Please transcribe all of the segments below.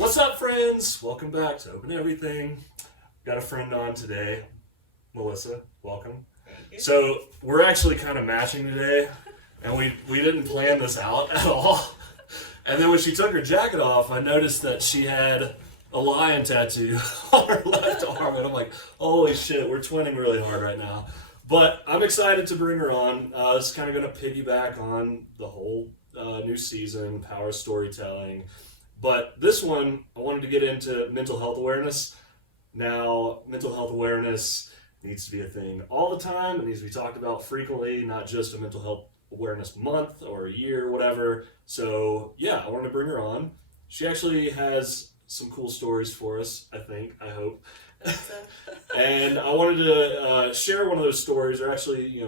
What's up, friends? Welcome back to Open Everything. Got a friend on today, Melissa. Welcome. Thank you. So we're actually kind of matching today, and we didn't plan this out at all. And then when she took her jacket off, I noticed that she had a lion tattoo on her left arm, and I'm like, holy shit, we're twinning really hard right now. But I'm excited to bring her on. It's kind of going to piggyback on the whole new season, power storytelling. But this one, I wanted to get into mental health awareness. Now, mental health awareness needs to be a thing all the time. It needs to be talked about frequently, not just a mental health awareness month or a year, whatever. So, yeah, I wanted to bring her on. She actually has some cool stories for us, I think, I hope. And I wanted to share one of those stories, or actually,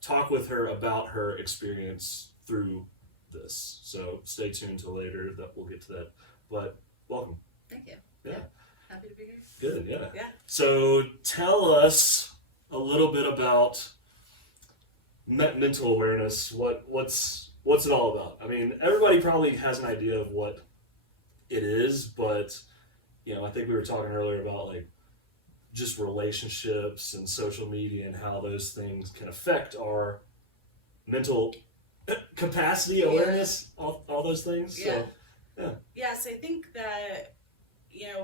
talk with her about her experience through this. So stay tuned till later. That we'll get to that. But welcome. Thank you. Yeah. Happy to be here. Good. Yeah. Yeah. So tell us a little bit about mental awareness. What's it all about? I mean, everybody probably has an idea of what it is, but I think we were talking earlier about like just relationships and social media and how those things can affect our mental capacity, awareness, all those things. Yeah. So, So I think that,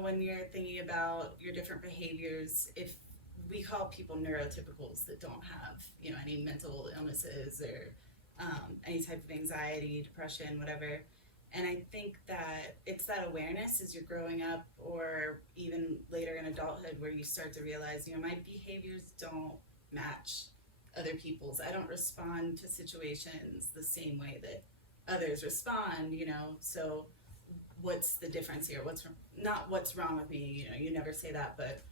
when you're thinking about your different behaviors, if we call people neurotypicals that don't have, any mental illnesses or any type of anxiety, depression, whatever. And I think that it's that awareness as you're growing up or even later in adulthood where you start to realize, my behaviors don't match other people's. I don't respond to situations the same way that others respond, so what's the difference here? Not what's wrong with me, you never say that, but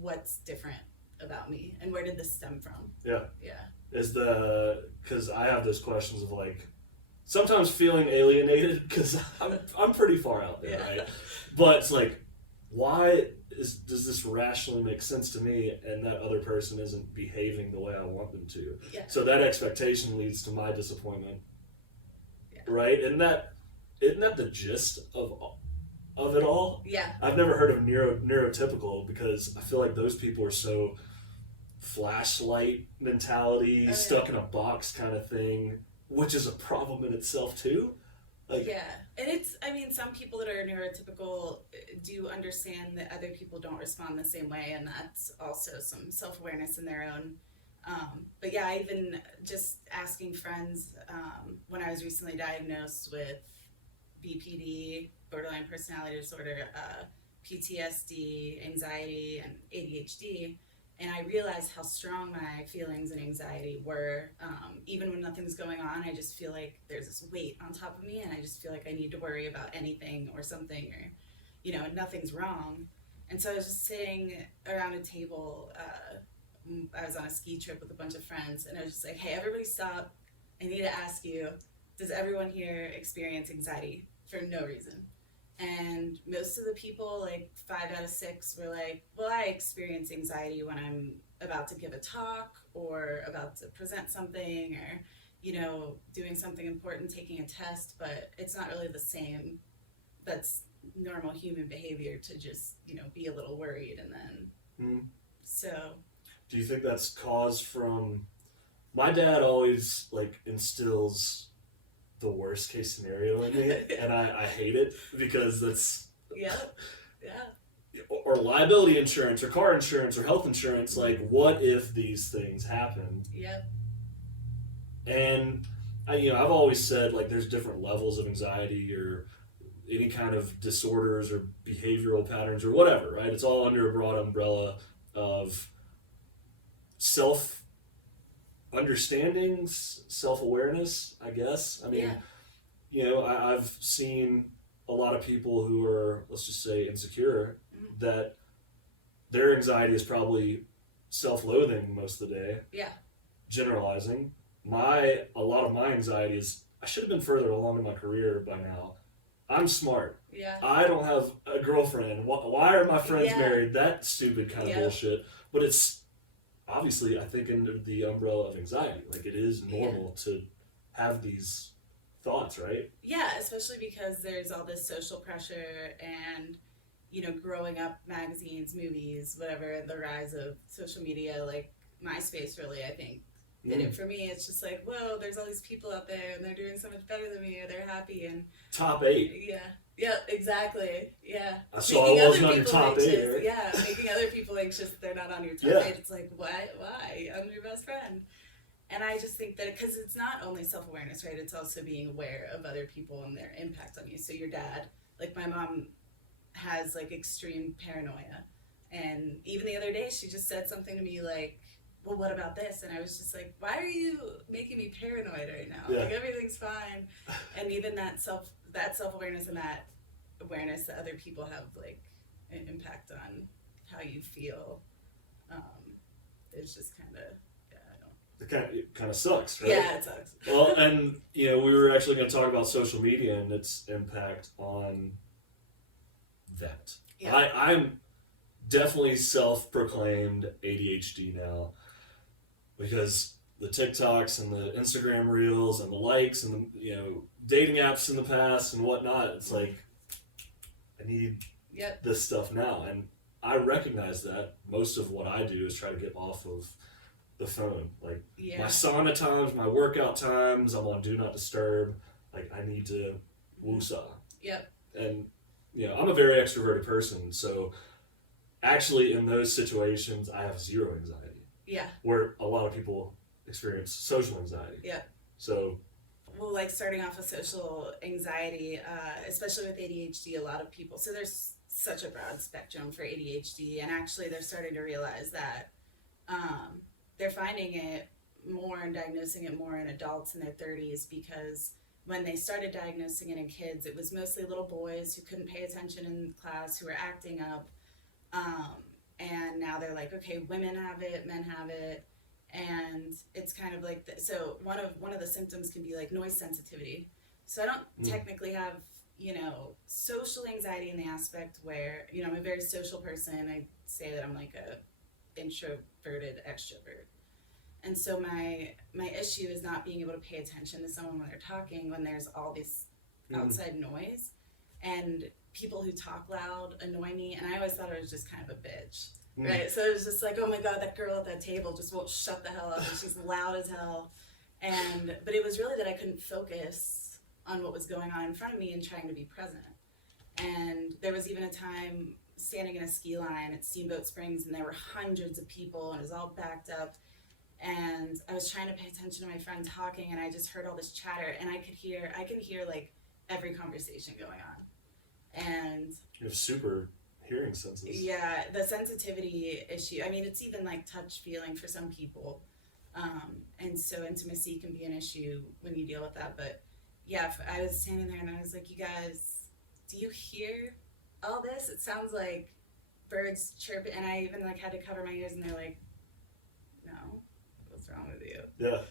what's different about me and where did this stem from? yeah. Yeah. Because I have those questions of like, sometimes feeling alienated because I'm pretty far out there, right? But it's like, why does this rationally make sense to me and that other person isn't behaving the way I want them to? Yeah. So that expectation leads to my disappointment, Yeah. right? And isn't that the gist of it all? Yeah. I've never heard of neurotypical because I feel like those people are so flashlight mentality, stuck in a box kind of thing, which is a problem in itself too. And some people that are neurotypical do understand that other people don't respond the same way, and that's also some self-awareness in their own. I even just asking friends, when I was recently diagnosed with BPD, borderline personality disorder, PTSD, anxiety, and ADHD, and I realized how strong my feelings and anxiety were. Even when nothing's going on, I just feel like there's this weight on top of me, and I just feel like I need to worry about anything or something, or, and nothing's wrong. And so I was just sitting around a table. I was on a ski trip with a bunch of friends, and I was just like, hey, everybody stop. I need to ask you, does everyone here experience anxiety for no reason? And most of the people, like 5 out of 6, were like, well, I experience anxiety when I'm about to give a talk or about to present something or, doing something important, taking a test, but it's not really the same. That's normal human behavior to just, be a little worried. And then, So. Do you think that's caused from, my dad always like instills the worst case scenario in me, and I hate it because that's or liability insurance or car insurance or health insurance. Like, what if these things happen? Yep. And I've always said like there's different levels of anxiety or any kind of disorders or behavioral patterns or whatever, right? It's all under a broad umbrella of self understanding, self-awareness, I guess. I mean, I've seen a lot of people who are, let's just say, insecure, that their anxiety is probably self-loathing most of the day. Yeah. Generalizing. A lot of my anxiety is, I should have been further along in my career by now. I'm smart. Yeah. I don't have a girlfriend. Why are my friends married? That stupid kind of bullshit. But it's obviously, I think, under the umbrella of anxiety. Like, it is normal to have these thoughts, right? Yeah, especially because there's all this social pressure and, growing up, magazines, movies, whatever, the rise of social media, like MySpace really, I think, did it for me. It's just like, whoa, there's all these people out there and they're doing so much better than me, or they're happy, and Top 8. yeah, exactly, yeah. So I wasn't on your top 8, right? Yeah, making other people anxious they're not on your top 8. It's like, why? I'm your best friend. And I just think that because it's not only self-awareness, right? It's also being aware of other people and their impact on you. So your dad, like my mom, has like extreme paranoia. And even the other day, she just said something to me like, well, what about this? And I was just like, why are you making me paranoid right now? Yeah. Like, everything's fine. And even that self-awareness and that awareness that other people have like an impact on how you feel, it's just kind of, It kind of sucks, right? yeah, it sucks. Well, and we were actually going to talk about social media and its impact on that. Yeah. I'm definitely self-proclaimed ADHD now, because the TikToks and the Instagram reels and the likes and the dating apps in the past and whatnot. It's like, I need this stuff now, and I recognize that most of what I do is try to get off of the phone. Like my sauna times, my workout times, I'm on do not disturb. Like I need to woosah. Yep. And I'm a very extroverted person, so actually in those situations I have zero anxiety. Yeah. Where a lot of people experience social anxiety. Yeah. So. Well, like starting off with social anxiety, especially with ADHD, a lot of people. So there's such a broad spectrum for ADHD, and actually they're starting to realize that. They're finding it more and diagnosing it more in adults in their 30s, because when they started diagnosing it in kids, it was mostly little boys who couldn't pay attention in class, who were acting up. And now they're like, okay, women have it, men have it. And it's kind of like, so one of the symptoms can be like noise sensitivity. So I don't technically have, social anxiety in the aspect where, I'm a very social person. I say that I'm like a introverted extrovert. And so my issue is not being able to pay attention to someone when they're talking, when there's all this outside noise, and people who talk loud annoy me. And I always thought I was just kind of a bitch, right? So it was just like, oh my God, that girl at that table just won't shut the hell up, and she's loud as hell. But it was really that I couldn't focus on what was going on in front of me and trying to be present. And there was even a time standing in a ski line at Steamboat Springs, and there were hundreds of people, and it was all backed up. And I was trying to pay attention to my friend talking, and I just heard all this chatter, and I can hear like every conversation going on. And you have super hearing senses. Yeah, the sensitivity issue. I mean, it's even like touch feeling for some people. And so intimacy can be an issue when you deal with that. But yeah, I was standing there and I was like, you guys, do you hear all this? It sounds like birds chirping. And I even like had to cover my ears, and they're like, no, what's wrong with you? Yeah.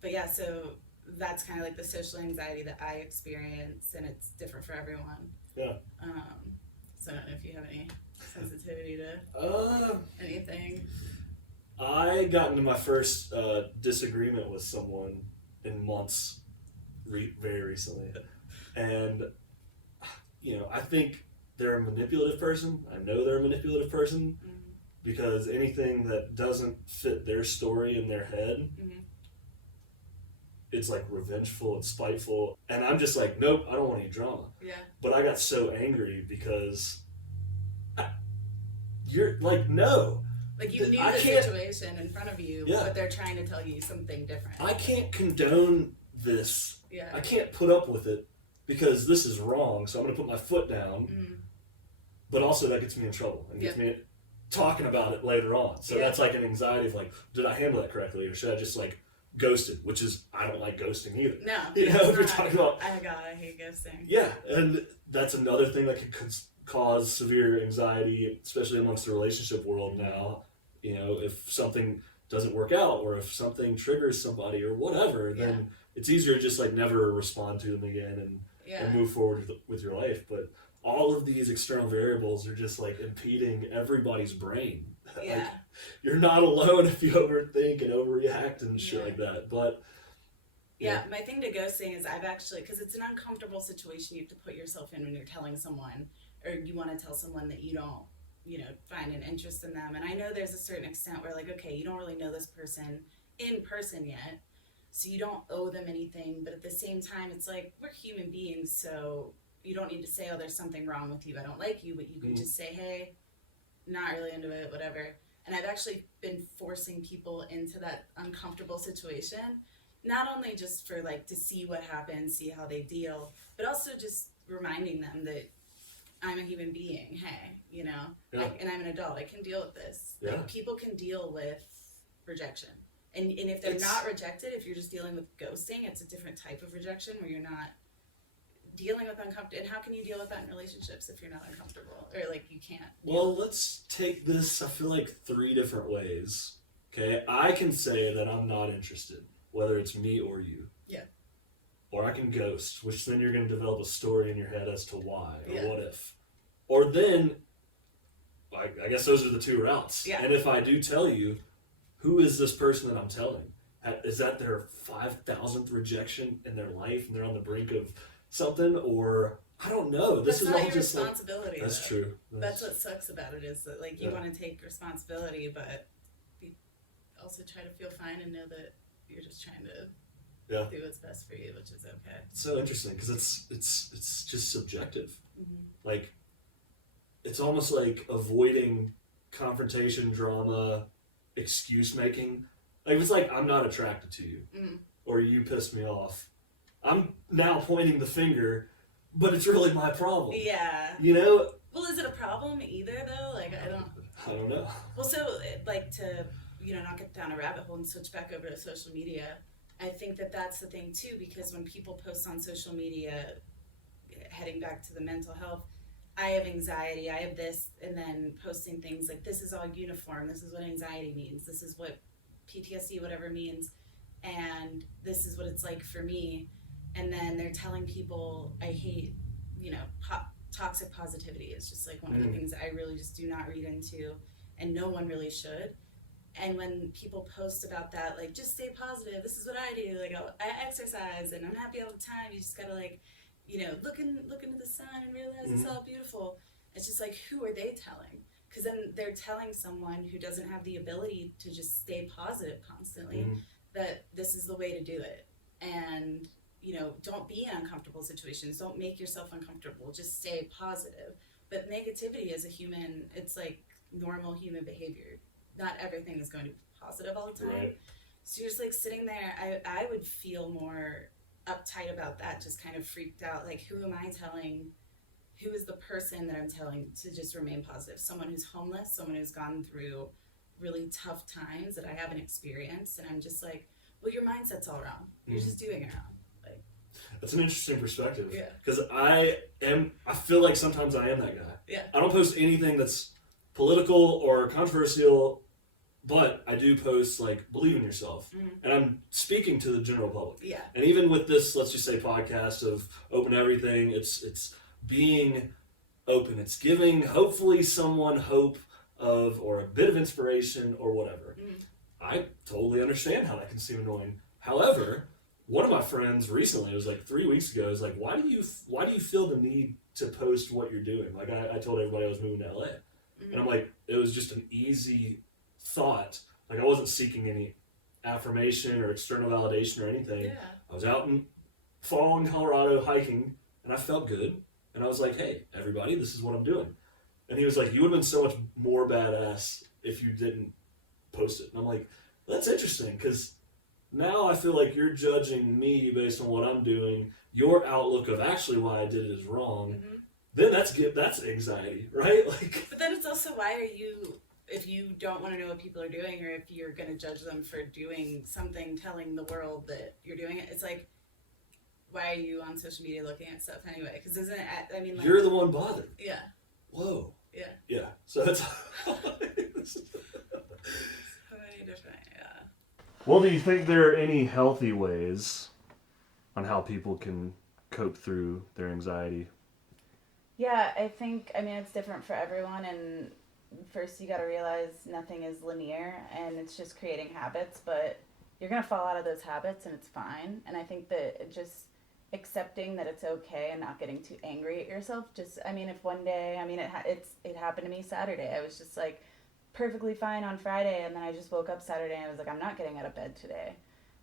But yeah, so that's kind of like the social anxiety that I experience, and it's different for everyone. Yeah. So I don't know if you have any sensitivity to anything. I got into my first disagreement with someone in months very recently. And, I think they're a manipulative person. I know they're a manipulative person because anything that doesn't fit their story in their head, it's like revengeful and spiteful. And I'm just like, nope, I don't want any drama. Yeah. But I got so angry because you're like, no. Like you knew the situation in front of you, but they're trying to tell you something different. I can't condone this. Yeah. I can't put up with it because this is wrong, so I'm going to put my foot down. But also that gets me in trouble and gets me talking about it later on. So that's like an anxiety of like, did I handle that correctly, or should I just like ghost it? Which is, I don't like ghosting either. No. If you're talking about... I hate ghosting. Yeah, and that's another thing that could cause severe anxiety, especially amongst the relationship world now. If something doesn't work out, or if something triggers somebody or whatever, then it's easier to just like never respond to them again and move forward with your life. But all of these external variables are just like impeding everybody's brain. Yeah. Like, you're not alone if you overthink and overreact and shit like that. But Yeah, my thing to ghosting is I've actually, because it's an uncomfortable situation you have to put yourself in when you're telling someone, or you want to tell someone that you don't, find an interest in them. And I know there's a certain extent where, like, okay, you don't really know this person in person yet, so you don't owe them anything. But at the same time, it's like, we're human beings, so you don't need to say, oh, there's something wrong with you, I don't like you, but you can just say, hey, not really into it, whatever. And I've actually been forcing people into that uncomfortable situation, not only just for like to see what happens, see how they deal, but also just reminding them that I'm a human being. Hey, and I'm an adult. I can deal with this. Yeah. Like, people can deal with rejection, and if they're not rejected, if you're just dealing with ghosting, it's a different type of rejection where you're not dealing with uncomfortable. And how can you deal with that in relationships if you're not uncomfortable, or like you can't? Well, let's take this, I feel like, 3 different ways. Okay, I can say that I'm not interested, whether it's me or you. Yeah. Or I can ghost, which then you're going to develop a story in your head as to why, or Yeah. what if. Or then, I guess those are the 2 routes. Yeah. And if I do tell you, who is this person that I'm telling? Is that their 5,000th rejection in their life and they're on the brink of something? Or, I don't know. This That's is not all your just responsibility. Like, that's though. true. That's what sucks about it, is that like you want to take responsibility, but you also try to feel fine and know that you're just trying to do what's best for you, which is okay. It's so interesting because it's just subjective. Mm-hmm. Like, it's almost like avoiding confrontation, drama, excuse making. Like, it's like, I'm not attracted to you, or you pissed me off. I'm now pointing the finger, but it's really my problem. Yeah. Well, is it a problem either though? Like, I don't know. Well, so like, to not get down a rabbit hole and switch back over to social media, I think that that's the thing too, because when people post on social media, heading back to the mental health, I have anxiety, I have this, and then posting things like, this is all uniform, this is what anxiety means, this is what PTSD, whatever means, and this is what it's like for me. And then they're telling people, I hate, toxic positivity is just like one of the things I really just do not read into, and no one really should. And when people post about that, like, just stay positive, this is what I do, like, I exercise and I'm happy all the time, you just gotta, like, look into the sun and realize it's all beautiful. It's just like, who are they telling? Because then they're telling someone who doesn't have the ability to just stay positive constantly that this is the way to do it. And don't be in uncomfortable situations, don't make yourself uncomfortable, just stay positive. But negativity is it's like normal human behavior. Not everything is going to be positive all the time. Right. So you're just like sitting there, I would feel more uptight about that, just kind of freaked out, like, who am I telling, who is the person that I'm telling to just remain positive? Someone who's homeless, someone who's gone through really tough times that I haven't experienced, and I'm just like, well, your mindset's all wrong, you're just doing it wrong. Like, that's an interesting perspective. Yeah. Because I feel like sometimes I am that guy. Yeah. I don't post anything that's political or controversial, but I do post, like, believe in yourself. And I'm speaking to the general public. Yeah. And even with this, let's just say, podcast of Open Everything, it's being open. It's giving, hopefully, someone hope of, or a bit of inspiration or whatever. I totally understand how that can seem annoying. However, one of my friends recently, it was like 3 weeks ago, was like, why do you feel the need to post what you're doing? Like, I told everybody I was moving to LA. And I'm like, it was just an easy thought. Like, I wasn't seeking any affirmation or external validation or anything. Yeah. I was out in fall in Colorado hiking, and I felt good. And I was like, hey, everybody, this is what I'm doing. And he was like, you would have been so much more badass if you didn't post it. And I'm like, that's interesting, because now I feel like you're judging me based on what I'm doing. Your outlook of actually why I did it is wrong. Then that's anxiety, right? Like, but then it's also, why are you, if you don't want to know what people are doing, or if you're going to judge them for doing something, telling the world that you're doing it, it's like, why are you on social media looking at stuff anyway? Because isn't it, I mean, like, you're the one bothered. Yeah. Whoa. Yeah. Yeah. So it's so many different, yeah. Well, do you think there are any healthy ways on how people can cope through their anxiety? Yeah, I think, it's different for everyone, and first you gotta realize nothing is linear, and it's just creating habits, but you're going to fall out of those habits and it's fine. And I think that just accepting that it's okay and not getting too angry at yourself. Just, I mean, if one day, I mean, it happened to me Saturday. I was just like perfectly fine on Friday, and then I just woke up Saturday and I was like, I'm not getting out of bed today.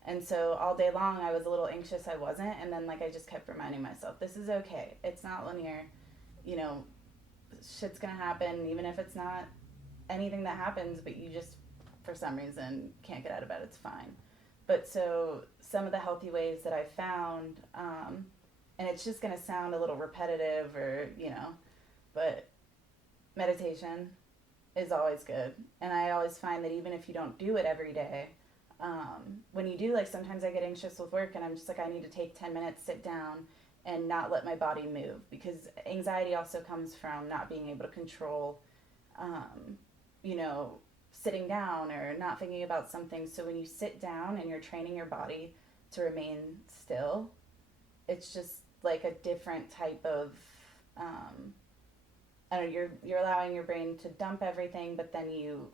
And so all day long I was a little anxious I wasn't, and then like I just kept reminding myself, this is okay. It's not linear. You know, shit's gonna happen, even if it's not anything that happens, but you just for some reason can't get out of bed, it's fine. But so some of the healthy ways that I found, and it's just gonna sound a little repetitive or, you know, but meditation is always good. And I always find that even if you don't do it every day, when you do, like sometimes I get anxious with work and I'm just like, I need to take 10 minutes, sit down and not let my body move, because anxiety also comes from not being able to control, you know, sitting down or not thinking about something. So when you sit down and you're training your body to remain still, it's just like a different type of, I don't know, you're allowing your brain to dump everything, but then you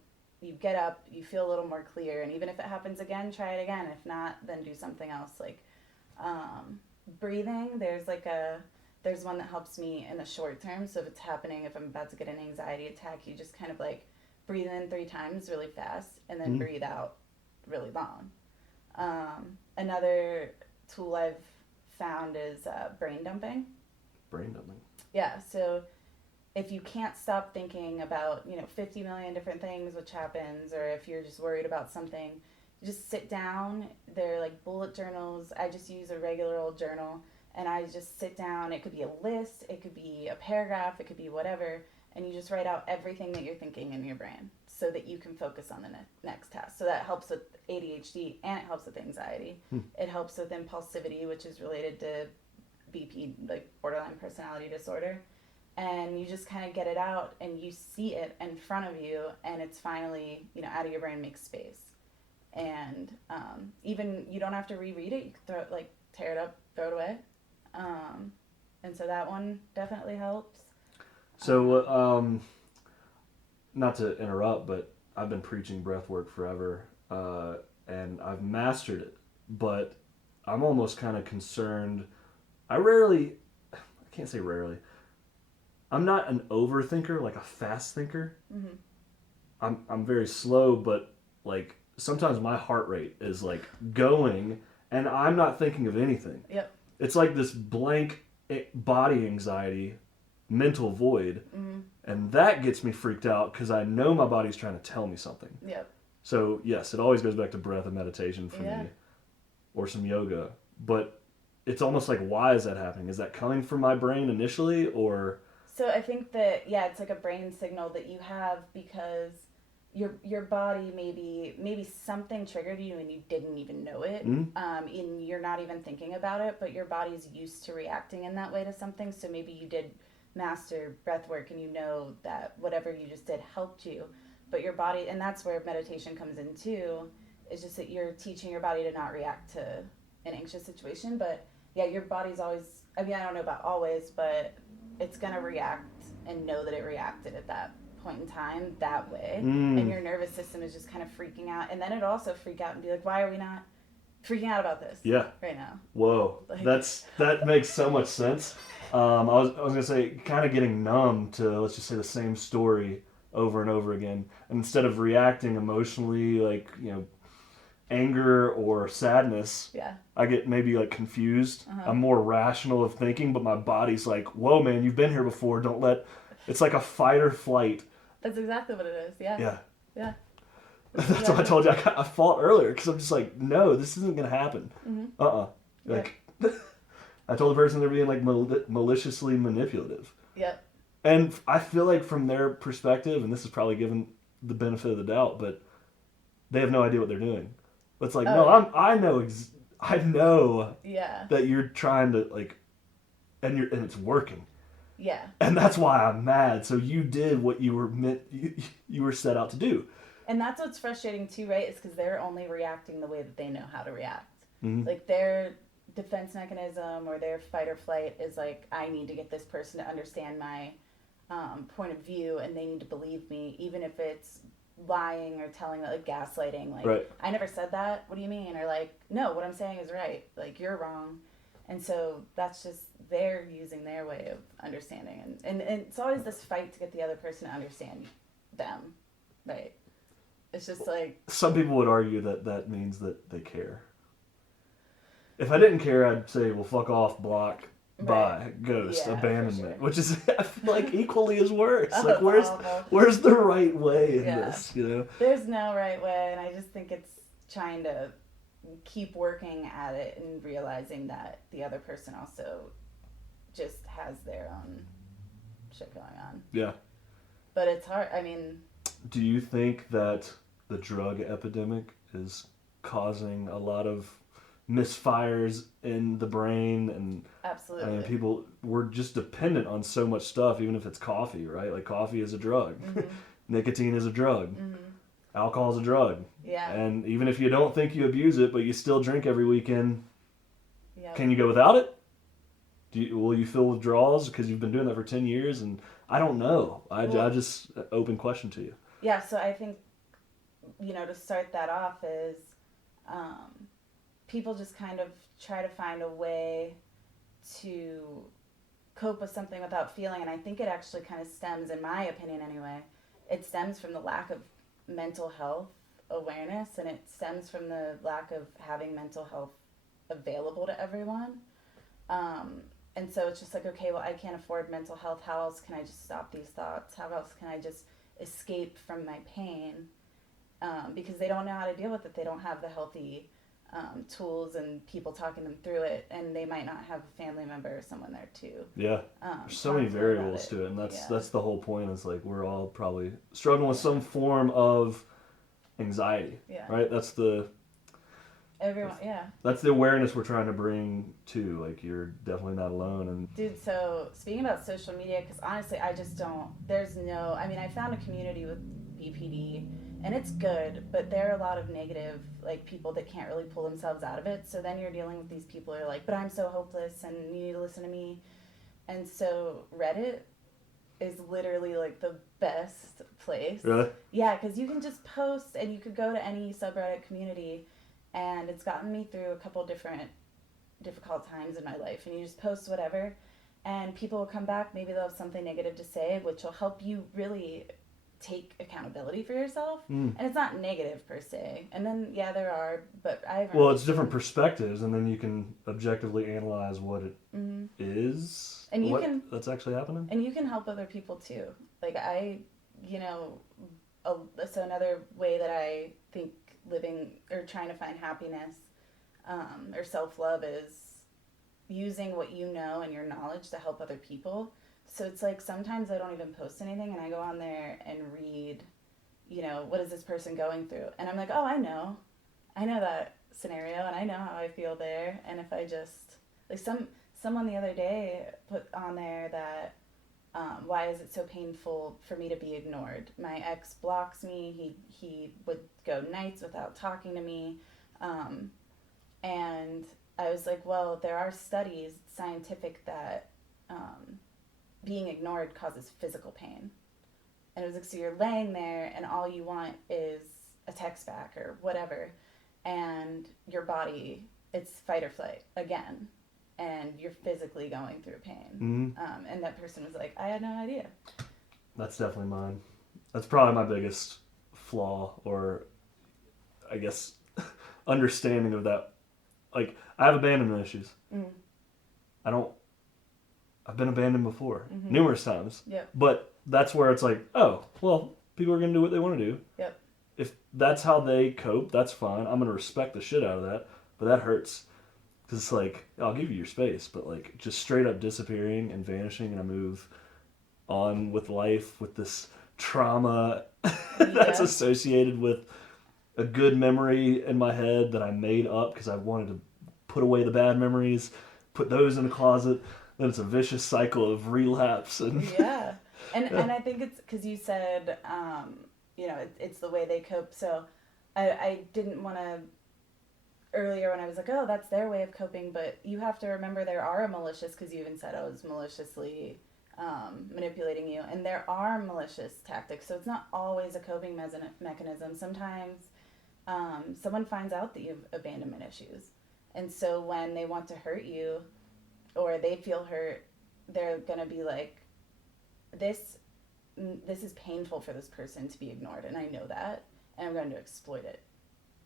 get up, you feel a little more clear, and even if it happens again, try it again. If not, then do something else. Like breathing, there's one that helps me in the short term. So if it's happening, if I'm about to get an anxiety attack, you just kind of like breathe in 3 times really fast and then breathe out really long. Another tool I've found is brain dumping. Brain dumping. Yeah, so if you can't stop thinking about, you know, 50 million different things which happens, or if you're just worried about something, just sit down. They're like bullet journals. I just use a regular old journal, and I just sit down. It could be a list, it could be a paragraph, it could be whatever, and you just write out everything that you're thinking in your brain so that you can focus on the next task. So that helps with ADHD, and it helps with anxiety. It helps with impulsivity, which is related to BP, like borderline personality disorder. And you just kind of get it out and you see it in front of you, and it's finally, you know, out of your brain, makes space. And even you don't have to reread it. You can throw it, like tear it up, throw it away. And so that one definitely helps. So, not to interrupt, but I've been preaching breath work forever, and I've mastered it, but I'm almost kind of concerned. I can't say rarely, I'm not an overthinker, like a fast thinker. Mm-hmm. I'm very slow, but like sometimes my heart rate is like going, and I'm not thinking of anything. Yep. It's like this blank body anxiety, mental void, and that gets me freaked out because I know my body's trying to tell me something. Yep. So yes, it always goes back to breath and meditation for me, or some yoga. But it's almost like, why is that happening? Is that coming from my brain initially, or? So I think that, yeah, it's like a brain signal that you have because your body maybe something triggered you and you didn't even know it. And you're not even thinking about it, but your body's used to reacting in that way to something. So maybe you did master breath work and you know that whatever you just did helped you. But your body, and that's where meditation comes in too, is just that you're teaching your body to not react to an anxious situation. But yeah, your body's always, I mean, I don't know about always, but it's going to react and know that it reacted at that point in time that way. And your nervous system is just kind of freaking out. And then it'll also freak out and be like, why are we not freaking out about this right now? Whoa, like, that makes so much sense. I was going to say, kind of getting numb to, let's just say, the same story over and over again. And instead of reacting emotionally, like, you know, anger or sadness, I get maybe like confused. I'm more rational of thinking, but my body's like, whoa man, you've been here before, don't let, it's like a fight or flight. That's exactly what it is. Yeah. That's why I told you I fought earlier, because I'm just like, no, this isn't gonna happen. Like I told the person they're being like maliciously manipulative. And I feel like from their perspective, and this is probably given the benefit of the doubt, but they have no idea what they're doing. It's like, I know that you're trying to like, and it's working. And that's why I'm mad. So you did what you were you were set out to do. And that's what's frustrating too, right? Is because they're only reacting the way that they know how to react. Like their defense mechanism or their fight or flight is like, I need to get this person to understand my point of view, and they need to believe me, even if it's lying or telling, like gaslighting, like Right. I never said that, what do you mean? Or like, no, what I'm saying is right, like you're wrong. And so that's just they're using their way of understanding, and it's always this fight to get the other person to understand them, right? It's just like, Some people would argue that that means that they care. If I didn't care, I'd say, well, fuck off, block, bye, ghost, Yeah, for abandonment, sure. which is, I feel like, equally as worse. Oh, Like, it's awful. where's the right way in Yeah. this, you know? There's no right way, and I just think it's trying to keep working at it and realizing that the other person also just has their own shit going on. Yeah. But it's hard. I mean, Do you think that the drug epidemic is causing a lot of misfires in the brain? And absolutely. I mean, people, we're just dependent on so much stuff, even if it's coffee, right? Like, coffee is a drug. Mm-hmm. Nicotine is a drug. Mm-hmm. Alcohol is a drug. Yeah. And even if you don't think you abuse it, but you still drink every weekend, Yeah. can you go without it? Will you feel withdrawals because you've been doing that for 10 years? And I don't know. I just, open question to you. Yeah, so I think, to start that off is people just kind of try to find a way to cope with something without feeling. And I think it actually kind of stems, in my opinion anyway, it stems from the lack of mental health awareness, and it stems from the lack of having mental health available to everyone. And so it's just like, okay, well, I can't afford mental health. How else can I just stop these thoughts? How else can I just escape from my pain? Because they don't know how to deal with it. They don't have the healthy tools and people talking them through it, and they might not have a family member or someone there too. Yeah. There's so many variables to it, and that's the whole point. Is like we're all probably struggling with some form of anxiety, right? That's the awareness we're trying to bring to, like, you're definitely not alone. And dude, so speaking about social media, because honestly I just don't, I found a community with BPD and it's good, but there are a lot of negative, like, people that can't really pull themselves out of it. So then you're dealing with these people who are like, but I'm so hopeless and you need to listen to me. And so Reddit is literally like the best place. Really? Yeah, because you can just post, and you could go to any subreddit community, and it's gotten me through a couple different difficult times in my life. And you just post whatever, and people will come back. Maybe they'll have something negative to say, which will help you really take accountability for yourself. And it's not negative per se. And then, yeah, there are, but I haven't. Well, it's different perspectives, and then you can objectively analyze what it is. And you can, that's actually happening. and you can help other people too. Like so another way that I think living or trying to find happiness or self-love is using what you know and your knowledge to help other people. So it's like sometimes I don't even post anything, and I go on there and read, what is this person going through? And I'm like, oh, I know that scenario, and I know how I feel there. And if I just, like, someone the other day put on there that, why is it so painful for me to be ignored? My ex blocks me. He would go nights without talking to me. And I was like, well, there are studies, scientific, that being ignored causes physical pain. And it was like, so you're laying there and all you want is a text back or whatever. And your body, it's fight or flight again. And you're physically going through pain. And that person was like, I had no idea. That's definitely mine. That's probably my biggest flaw, or I guess understanding of that. Like, I have abandonment issues. I've been abandoned before, numerous times. Yep. But that's where it's like, oh, well, people are going to do what they want to do. Yep. If that's how they cope, that's fine. I'm going to respect the shit out of that. But that hurts. Because it's like, I'll give you your space, but, like, just straight up disappearing and vanishing, and I move on with life with this trauma that's associated with a good memory in my head that I made up because I wanted to put away the bad memories, put those in a closet. Then it's a vicious cycle of relapse. And and I think it's because you said, it's the way they cope. So I didn't want to, earlier when I was like, oh, that's their way of coping, but you have to remember there are malicious, because you even said, oh, it's maliciously manipulating you. And there are malicious tactics, so it's not always a coping mechanism. Sometimes someone finds out that you have abandonment issues, and so when they want to hurt you or they feel hurt, they're gonna be like, this is painful for this person to be ignored, and I know that, and I'm going to exploit it.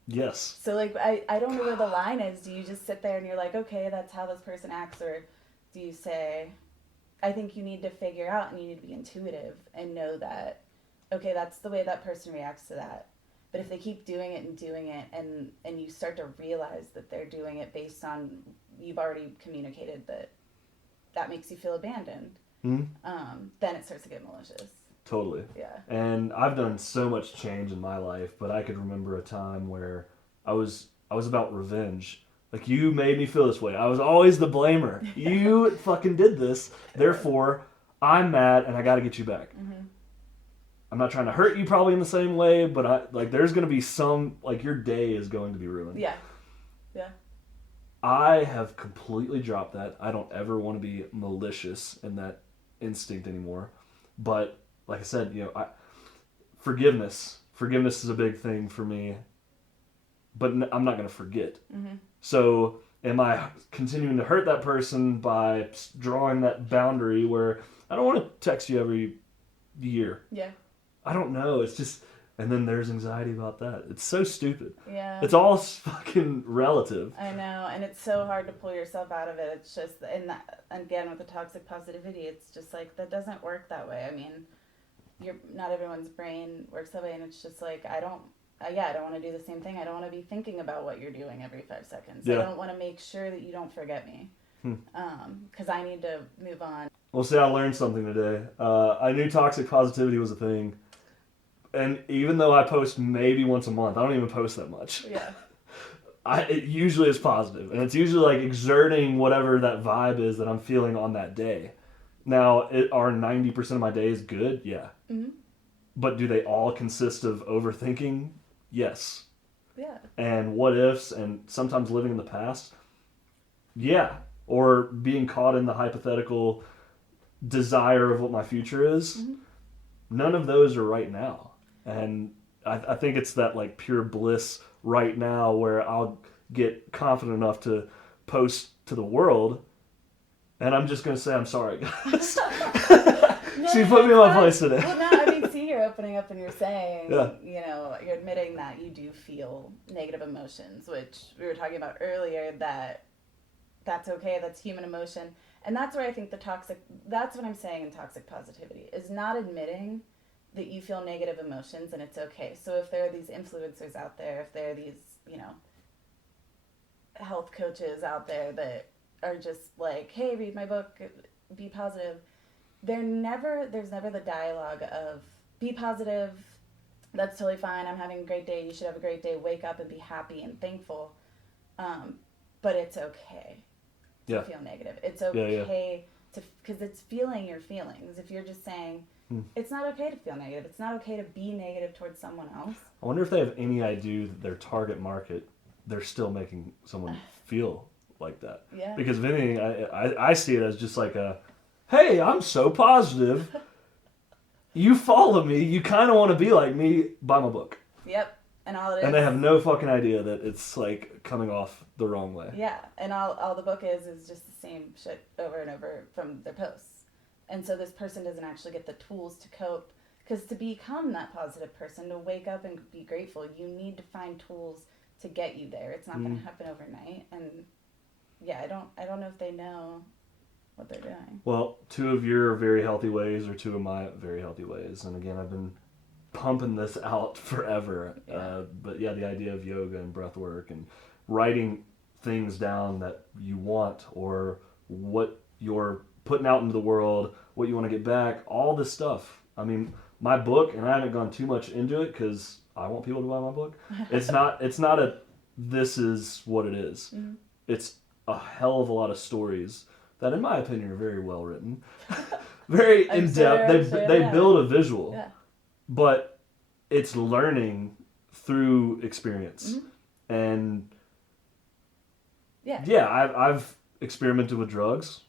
Yes. So like I don't know where the line is. Do you just sit there and you're like, okay, that's how this person acts, or do you say, I think you need to figure out and you need to be intuitive and know that, okay, that's the way that person reacts to that. But if they keep doing it and you start to realize that they're doing it based on, you've already communicated that makes you feel abandoned, then it starts to get malicious. Totally. Yeah. And I've done so much change in my life, but I could remember a time where I was about revenge. Like, you made me feel this way. I was always the blamer. You fucking did this. Therefore, I'm mad and I got to get you back. Mm-hmm. I'm not trying to hurt you probably in the same way, but there's going to be some, like, your day is going to be ruined. Yeah. Yeah. I have completely dropped that. I don't ever want to be malicious in that instinct anymore. But like I said, forgiveness is a big thing for me. But I'm not going to forget. Mm-hmm. So am I continuing to hurt that person by drawing that boundary where I don't want to text you every year? Yeah. I don't know. It's just, and then there's anxiety about that. It's so stupid. Yeah. It's all fucking relative. I know, and it's so hard to pull yourself out of it. It's just, and that, again, with the toxic positivity, it's just like, that doesn't work that way. I mean, not everyone's brain works that way, and it's just like, I don't want to do the same thing. I don't want to be thinking about what you're doing every 5 seconds. Yeah. I don't want to make sure that you don't forget me, because I need to move on. Well, see, I learned something today. I knew toxic positivity was a thing. And even though I post maybe once a month, I don't even post that much. Yeah. It usually is positive, and it's usually like exerting whatever that vibe is that I'm feeling on that day. Now, are 90% of my days good? Yeah. Mm-hmm. But do they all consist of overthinking? Yes. Yeah. And what ifs, and sometimes living in the past? Yeah. Or being caught in the hypothetical desire of what my future is? Mm-hmm. None of those are right now. And I think it's that like pure bliss right now where I'll get confident enough to post to the world, and I'm just going to say, I'm sorry, guys. She put me in my place today. Well, no, I mean, see, you're opening up and you're saying, yeah. You're admitting that you do feel negative emotions, which we were talking about earlier, that's okay, that's human emotion. And that's where I think that's what I'm saying in toxic positivity, is not admitting that you feel negative emotions and it's okay. So if there are these influencers out there, if there are these, health coaches out there that are just like, hey, read my book, be positive, there's never the dialogue of, be positive, that's totally fine, I'm having a great day, you should have a great day, wake up and be happy and thankful. But it's okay to feel negative. It's okay to, because it's feeling your feelings. If you're just saying, it's not okay to feel negative. It's not okay to be negative towards someone else. I wonder if they have any idea that their target market, they're still making someone feel like that. Yeah. Because if anything, I see it as just like hey, I'm so positive. You follow me. You kind of want to be like me. Buy my book. Yep. And all it is. And they have no fucking idea that it's like coming off the wrong way. Yeah. And all the book is just the same shit over and over from their posts. And so this person doesn't actually get the tools to cope. Because to become that positive person, to wake up and be grateful, you need to find tools to get you there. It's not going to happen overnight. And yeah, I don't know if they know what they're doing. Well, 2 of your very healthy ways are 2 of my very healthy ways. And again, I've been pumping this out forever. Yeah. But yeah, the idea of yoga and breath work and writing things down that you want or what you're putting out into the world, what you want to get back, all this stuff. I mean, my book, and I haven't gone too much into it because I want people to buy my book. It's not this is what it is. Mm-hmm. It's a hell of a lot of stories that, in my opinion, are very well written, very in depth. They build a visual, but it's learning through experience. Mm-hmm. And I've experimented with drugs.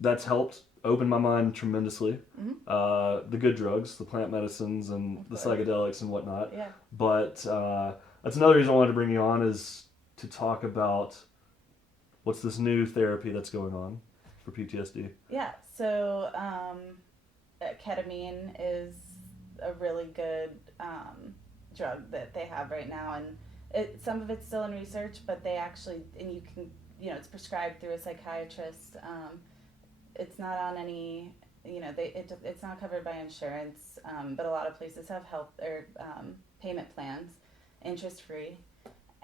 That's helped opened my mind tremendously. The good drugs, the plant medicines, and Of the course. psychedelics and whatnot. Yeah. But that's another reason I wanted to bring you on, is to talk about what's this new therapy that's going on for PTSD. Yeah. So ketamine is a really good drug that they have right now, and some of it's still in research, but they actually, and you can, it's prescribed through a psychiatrist. It's not on any, it's not covered by insurance, but a lot of places have health or payment plans, interest free,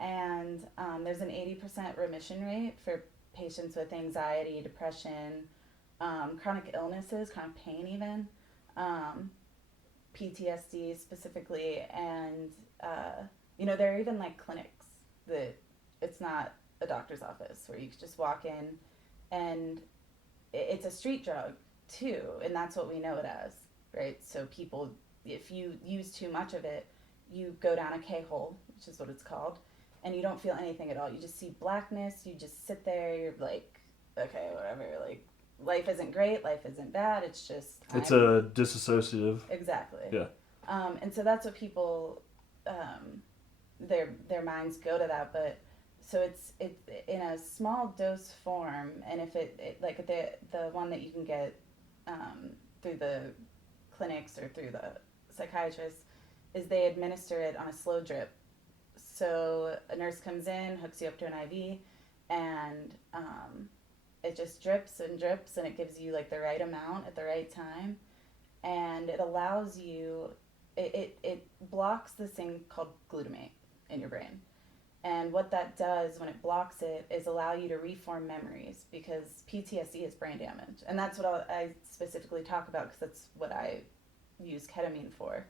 and there's an 80% remission rate for patients with anxiety, depression, chronic illnesses, chronic pain even, PTSD specifically, and there are even like clinics that it's not a doctor's office where you can just walk in, and it's a street drug too, and that's what we know it as, right? So people, if you use too much of it, you go down a K-hole, which is what it's called, and you don't feel anything at all. You just see blackness, you just sit there, you're like, okay, whatever, like, life isn't great, life isn't bad, it's just It's a disassociative. Exactly. Yeah. And so that's what people, their minds go to that, but so it's in a small dose form, and if it like the one that you can get through the clinics or through the psychiatrist is they administer it on a slow drip. So a nurse comes in, hooks you up to an IV, and it just drips and drips, and it gives you like the right amount at the right time, and it allows you, it blocks this thing called glutamate in your brain. And what that does when it blocks it is allow you to reform memories, because PTSD is brain damage. And that's what I specifically talk about, because that's what I use ketamine for.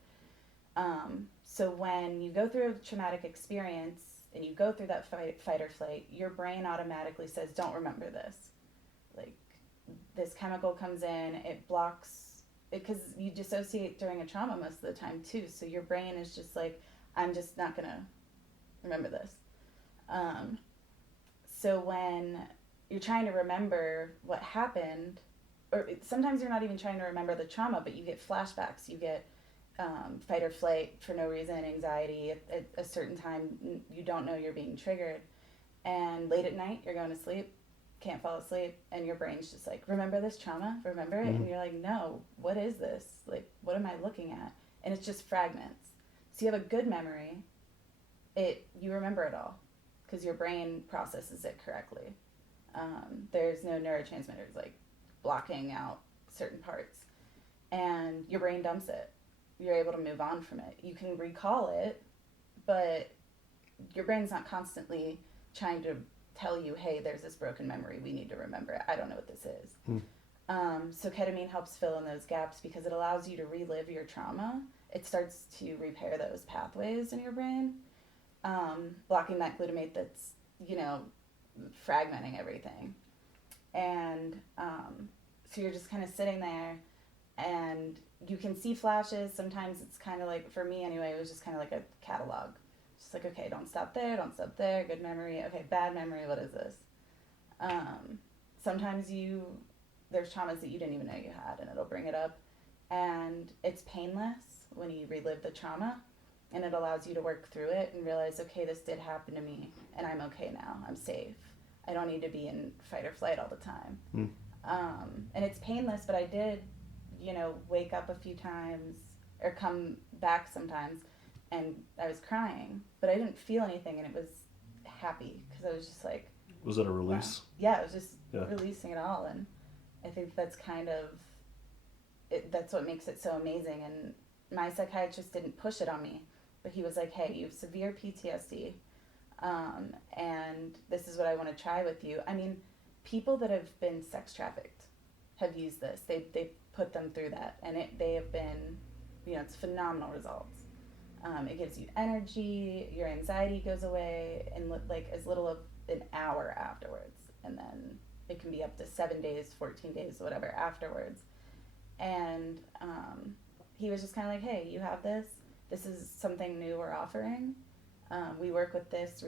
So when you go through a traumatic experience and you go through that fight or flight, your brain automatically says, don't remember this. Like, this chemical comes in, it blocks it, because you dissociate during a trauma most of the time too. So your brain is just like, I'm just not going to remember this. So when you're trying to remember what happened, or sometimes you're not even trying to remember the trauma, but you get flashbacks, you get fight or flight for no reason, anxiety at a certain time, you don't know you're being triggered, and late at night you're going to sleep, can't fall asleep, and your brain's just like, remember this trauma, remember it, and you're like, no, what is this, like, what am I looking at? And it's just fragments. So you have a good memory, you remember it all because your brain processes it correctly. There's no neurotransmitters like blocking out certain parts, and your brain dumps it. You're able to move on from it. You can recall it, but your brain's not constantly trying to tell you, hey, there's this broken memory, we need to remember it, I don't know what this is. So ketamine helps fill in those gaps because it allows you to relive your trauma. It starts to repair those pathways in your brain, blocking that glutamate that's, fragmenting everything. And so you're just kind of sitting there, and you can see flashes. Sometimes it's kind of like, for me anyway, it was just kind of like a catalog. Just like, okay, don't stop there, good memory, okay, bad memory, what is this? Sometimes there's traumas that you didn't even know you had, and it'll bring it up. And it's painless when you relive the trauma, and it allows you to work through it and realize, okay, this did happen to me, and I'm okay now, I'm safe. I don't need to be in fight or flight all the time. And it's painless, but I did, wake up a few times or come back sometimes, and I was crying, but I didn't feel anything, and it was happy because I was just like, Was it a release? wow. Yeah, it was just releasing it all, and I think that's kind of that's what makes it so amazing. And my psychiatrist didn't push it on me, but he was like, hey, you have severe PTSD, and this is what I want to try with you. I mean, people that have been sex trafficked have used this. They put them through that, and they have been, it's phenomenal results. It gives you energy, your anxiety goes away in like as little of an hour afterwards, and then it can be up to 7 days, 14 days, whatever afterwards. And he was just kind of like, hey, you have this. This is something new we're offering. We work with this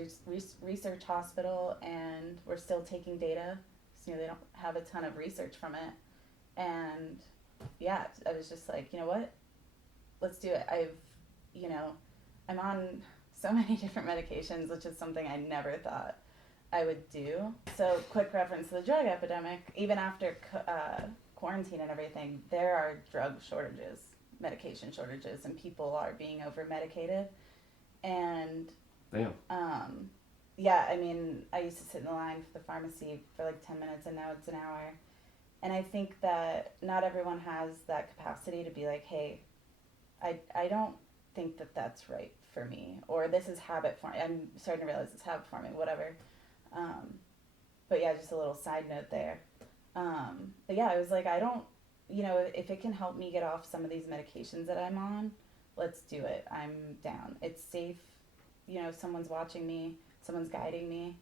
research hospital, and we're still taking data. So, they don't have a ton of research from it. And yeah, I was just like, you know what? Let's do it. I'm on so many different medications, which is something I never thought I would do. So, quick reference to the drug epidemic. Even after quarantine and everything, there are drug shortages, medication shortages, and people are being over medicated. And Damn. yeah, I mean, I used to sit in the line for the pharmacy for like 10 minutes, and now it's an hour. And I think that not everyone has that capacity to be like, hey, I don't think that that's right for me, or this is habit forming. I'm starting to realize it's habit forming, whatever. But yeah, just a little side note there. But yeah, I was like, I don't, if it can help me get off some of these medications that I'm on, let's do it. I'm down. It's safe. Someone's watching me, someone's guiding me.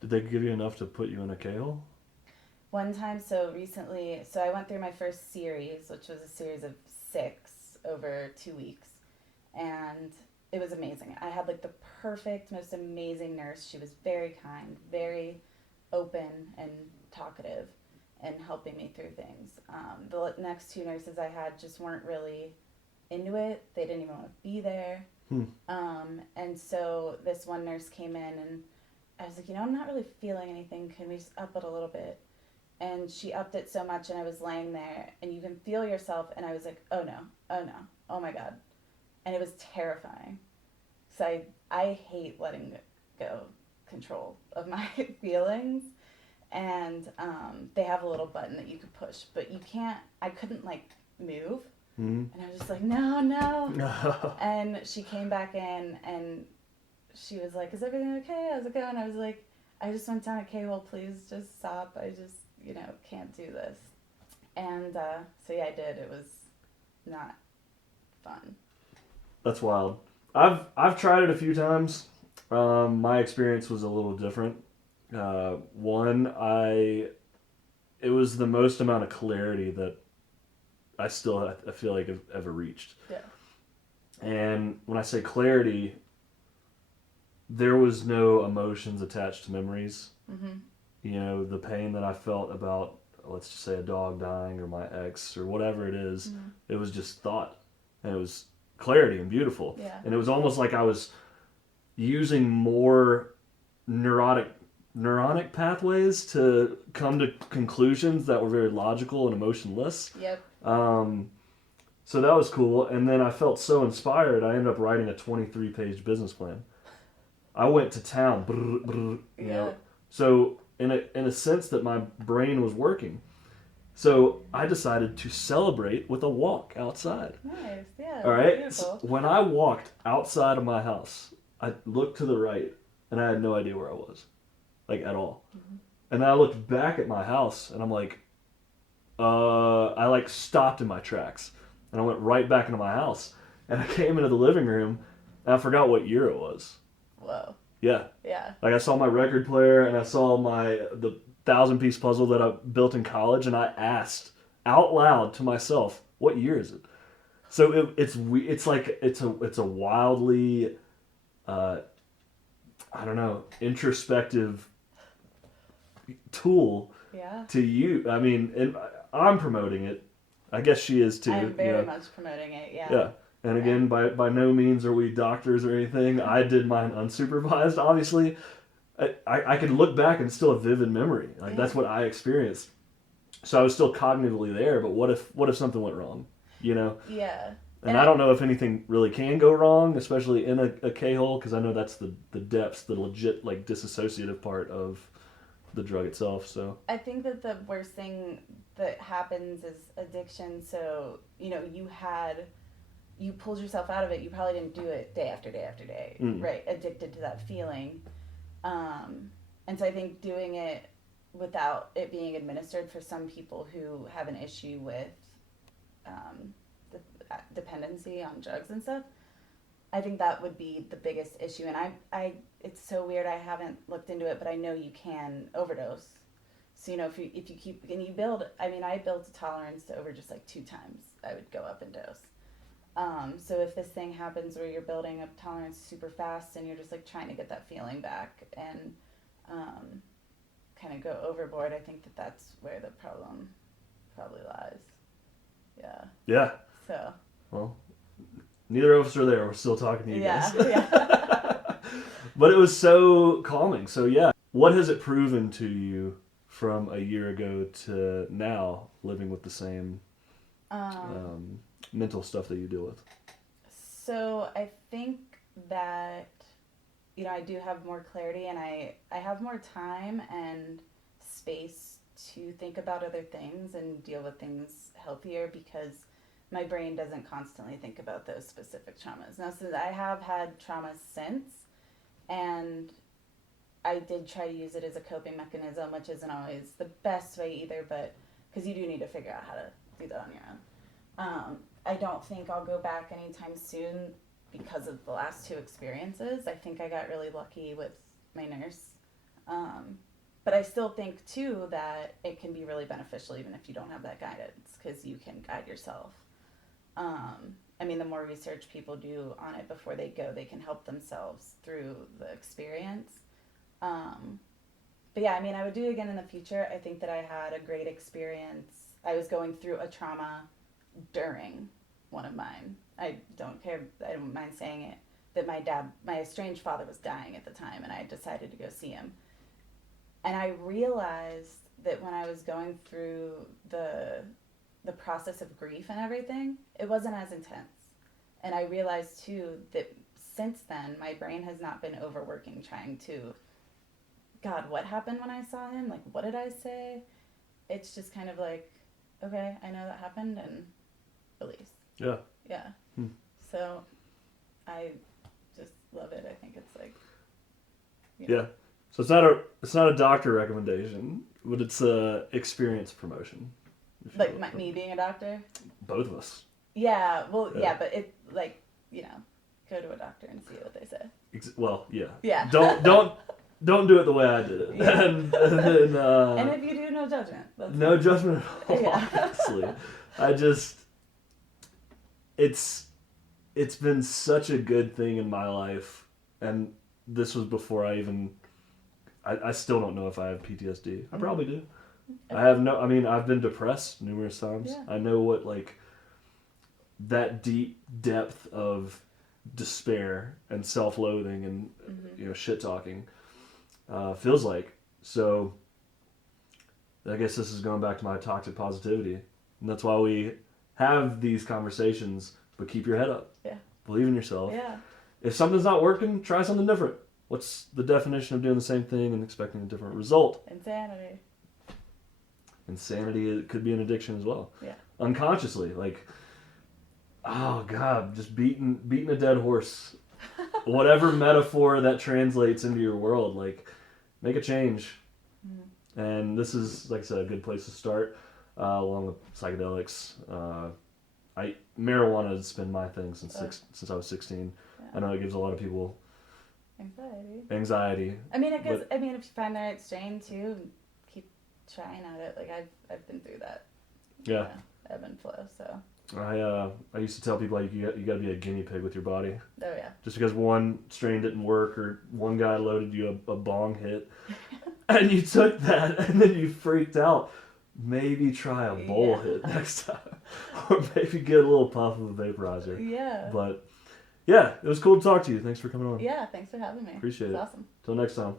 Did they give you enough to put you in a K-hole? One time, so recently, so I went through my first series, which was a series of 6 over 2 weeks, and it was amazing. I had like the perfect, most amazing nurse. She was very kind, very open and talkative, and helping me through things. The next 2 nurses I had just weren't really into it. They didn't even want to be there. And so this one nurse came in, and I was like, I'm not really feeling anything. Can we just up it a little bit? And she upped it so much, and I was laying there, and you can feel yourself, and I was like, oh no, oh my God. And it was terrifying. So I hate letting go control of my feelings. And they have a little button that you could push, but I couldn't like move. And I was just like, no. And she came back in, and she was like, is everything okay? How's it going? I was like, I just went down a K-hole, please just stop. I just, can't do this. And so yeah, I did. It was not fun. That's wild. I've tried it a few times. My experience was a little different. It was the most amount of clarity that I feel like I've ever reached. Yeah. And when I say clarity, there was no emotions attached to memories. The pain that I felt about, let's just say, a dog dying or my ex or whatever it is, it was just thought. And it was clarity and beautiful. Yeah. And it was almost like I was using more neuronic pathways to come to conclusions that were very logical and emotionless. Yep. So that was cool. And then I felt so inspired, I ended up writing a 23-page business plan. I went to town. So in a sense that my brain was working. So I decided to celebrate with a walk outside. Nice, yeah. All right. Beautiful. So when I walked outside of my house, I looked to the right, and I had no idea where I was, like at all. And then I looked back at my house, and I'm like, I like stopped in my tracks, and I went right back into my house, and I came into the living room, and I forgot what year it was. Whoa. Yeah. Yeah. Like I saw my record player, and I saw the 1,000-piece puzzle that I built in college, and I asked out loud to myself, "What year is it?" So it's a wildly, I don't know, introspective tool. Yeah. To you. I mean, and I'm promoting it. I guess she is too. I'm very much promoting it. Yeah. Yeah. And again, by no means are we doctors or anything. I did mine unsupervised, obviously. I can look back and still have vivid memory. Like that's what I experienced. So I was still cognitively there, but what if something went wrong? Yeah. And I don't know if anything really can go wrong, especially in a K-hole, because I know that's the depths, the legit like disassociative part of the drug itself. So I think that the worst thing that happens is addiction. So you pulled yourself out of it. You probably didn't do it day after day after day, right? Addicted to that feeling. And so I think doing it without it being administered for some people who have an issue with the dependency on drugs and stuff, I think that would be the biggest issue. And I it's so weird. I haven't looked into it, but I know you can overdose. So if you keep and you build. I mean, I built a tolerance to over just like 2 times. I would go up in dose. So if this thing happens where you're building up tolerance super fast and you're just like trying to get that feeling back, and kind of go overboard, I think that that's where the problem probably lies. Yeah. Yeah. So. Well, neither of us are there. We're still talking to you guys. Yeah. But it was so calming. So yeah, what has it proven to you from a year ago to now, living with the same mental stuff that you deal with? So I think that, I do have more clarity, and I have more time and space to think about other things and deal with things healthier, because my brain doesn't constantly think about those specific traumas. Now, since I have had traumas since, and I did try to use it as a coping mechanism, which isn't always the best way either, but because you do need to figure out how to do that on your own. I don't think I'll go back anytime soon because of the last two experiences. I think I got really lucky with my nurse. But I still think, too, that it can be really beneficial even if you don't have that guidance, because you can guide yourself. The more research people do on it before they go, they can help themselves through the experience. But yeah, I would do it again in the future. I think that I had a great experience. I was going through a trauma during one of mine. I don't mind saying it, that my estranged father was dying at the time, and I decided to go see him. And I realized that when I was going through the process of grief and everything, it wasn't as intense. And I realized, too, that since then, my brain has not been overworking trying to, God, what happened when I saw him? Like, what did I say? It's just kind of like, okay, I know that happened, and release. Yeah. Yeah. So I just love it. I think it's like, Yeah. So it's not a doctor recommendation, but it's a experience promotion. Like me being a doctor? Both of us. Yeah. Well, yeah, but it, go to a doctor and see what they say. Well, yeah. Yeah. Don't do it the way I did it. Yeah. And then, and if you do, no judgment. No judgment at all, Yeah. honestly. It's been such a good thing in my life, and this was before I still don't know if I have PTSD. I probably do. I've been depressed numerous times. Yeah. I know what, that deep depth of despair and self-loathing and, shit-talking feels like. So I guess this is going back to my toxic positivity. And that's why we have these conversations, but keep your head up. Yeah. Believe in yourself. Yeah. If something's not working, try something different. What's the definition of doing the same thing and expecting a different result? Insanity. Insanity, it could be an addiction as well. Yeah. Unconsciously, oh God, just beating a dead horse. Whatever metaphor that translates into your world, make a change. Mm-hmm. And this is, like I said, a good place to start, along with psychedelics. Marijuana has been my thing since I was 16. Yeah. I know it gives a lot of people anxiety. If you find the right strain too, keep trying at it. I've been through that. Yeah. Ebb and flow. So. I used to tell people you got to be a guinea pig with your body. Oh yeah. Just because one strain didn't work or one guy loaded you a bong hit, and you took that and then you freaked out. Maybe try a bowl hit next time, or maybe get a little puff of a vaporizer. Yeah. But yeah, it was cool to talk to you. Thanks for coming on. Yeah, thanks for having me. Appreciate it. Awesome. Till next time.